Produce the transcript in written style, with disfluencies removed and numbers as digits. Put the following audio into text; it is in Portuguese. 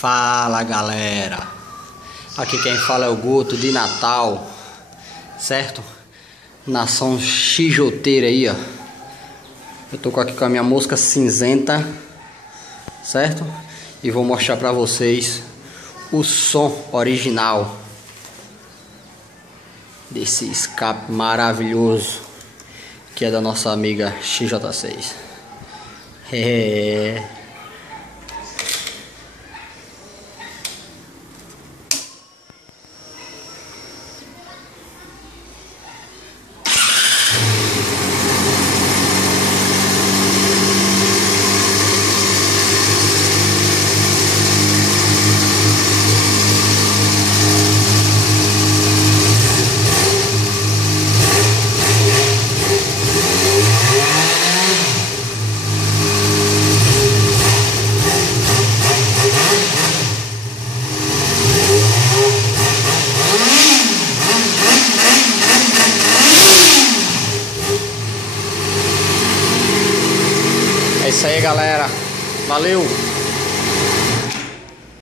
Fala galera, aqui quem fala é o Guto de Natal, certo? Nação xijoteira aí, ó. Eu tô aqui com a minha mosca cinzenta, certo? E vou mostrar pra vocês o som original desse escape maravilhoso que é da nossa amiga XJ6. É isso aí, galera. Valeu!